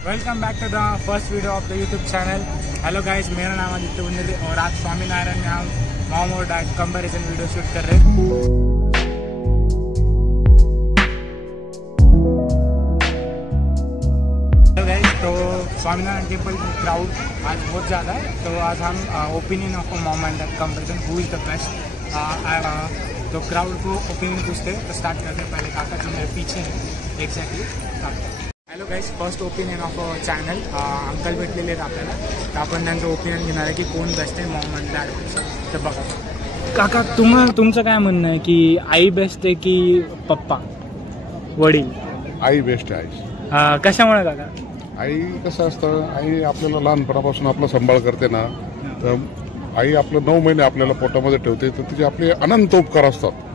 Welcome back to the first video of the YouTube channel. Hello guys, मेरा नाम आदित्य उन्नति और आज स्वामीनारायण में हम मॉम और डैड कंपैरिजन वीडियो शूट कर रहे हैं। हेलो गाइस, तो स्वामीनारायण टेम्पल क्राउड आज बहुत ज़्यादा है, तो आज हम opinion of mom and dad comparison who is the best. तो क्राउड को ओपिनियन पूछते हैं, तो स्टार्ट करते हैं। पहले काका जो मेरे पीछे है exactly. Hello guys, first opinion of channel uncle भेटलेले आहेत आपल्याला, तर आपण त्यांचं ओपिनियन घेणार आहे की कोण बेस्ट आहे मॉम अँड डॅड। तर बघा काका, तुमचं काय म्हणणं आहे की आई बेस्ट आहे की पप्पा वडील? आई बेस्ट आहे। कशामुळे काका? आई कसं असतं, आई आपल्याला लहानपणापासून आपला सांभाळ करते ना, तर आई आपलं 9 महिने आपल्याला पोटामध्ये ठेवते, तर तिचे आपले अनंत उपकार असतात।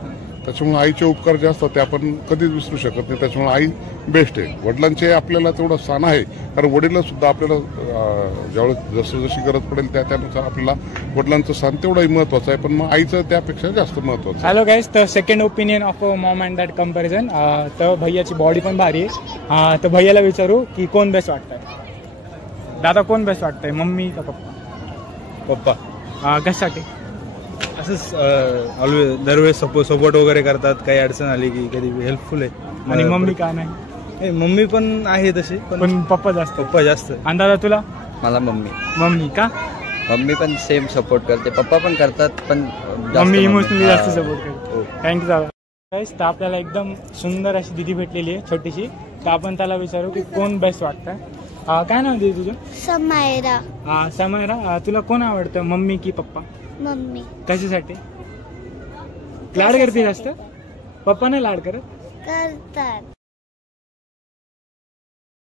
त्याच्यामुळे आईचे उपकार जे असतात ते आपण कधीच विसरू शकत नाही। त्याच्यामुळे आई बेस्ट आहे। वडिलांचे आपल्याला तेवढं स्थान आहे, कारण वडिला सुद्धा आपल्याला ज्यावेळेस जशी गरज पडेल त्यानुसार आपल्याला वडिलांचं स्थान तेवढंही महत्वाचं आहे, पण मग आईचं त्यापेक्षा जास्त महत्वाचं आहे। हॅलो गाईज, तर second opinion of Maugham and dad comparison. तर भैयाची बॉडी पण भारी आहे, तर भैयाला विचारू की कोण बेस्ट वाटतंय? दादा, कोण बेस्ट वाटतंय, मम्मी का पप्पा? पप्पा। कशासाठी? असंच ऑलवेज दरवेळेस सपोर्ट वगैरे करतात, काही अडचण आली की कधी हेल्पफुल आहे। आणि मम्मी का नाही? मम्मी पण आहे तशी, पण पप्पा जास्त? पप्पा जास्त। आणि दादा तुला? मला मम्मी। मम्मी का? मम्मी पण सेम सपोर्ट करते, पप्पा पण करतात, पण मम्मी इमोशनली जास्त सपोर्ट करते। थँक्यू दादा। तर आपल्याला एकदम सुंदर अशी दिदी भेटलेली आहे, छोटीशी, तर आपण त्याला विचारू की कोण बेस्ट वाटतं। काय नाव दिदी तुझं? समायरा। समायरा, तुला कोण आवडतं, मम्मी की पप्पा? मम्मी। कशासाठी? लाड करते जास्त? पप्पा नाही लाड करत? करतात।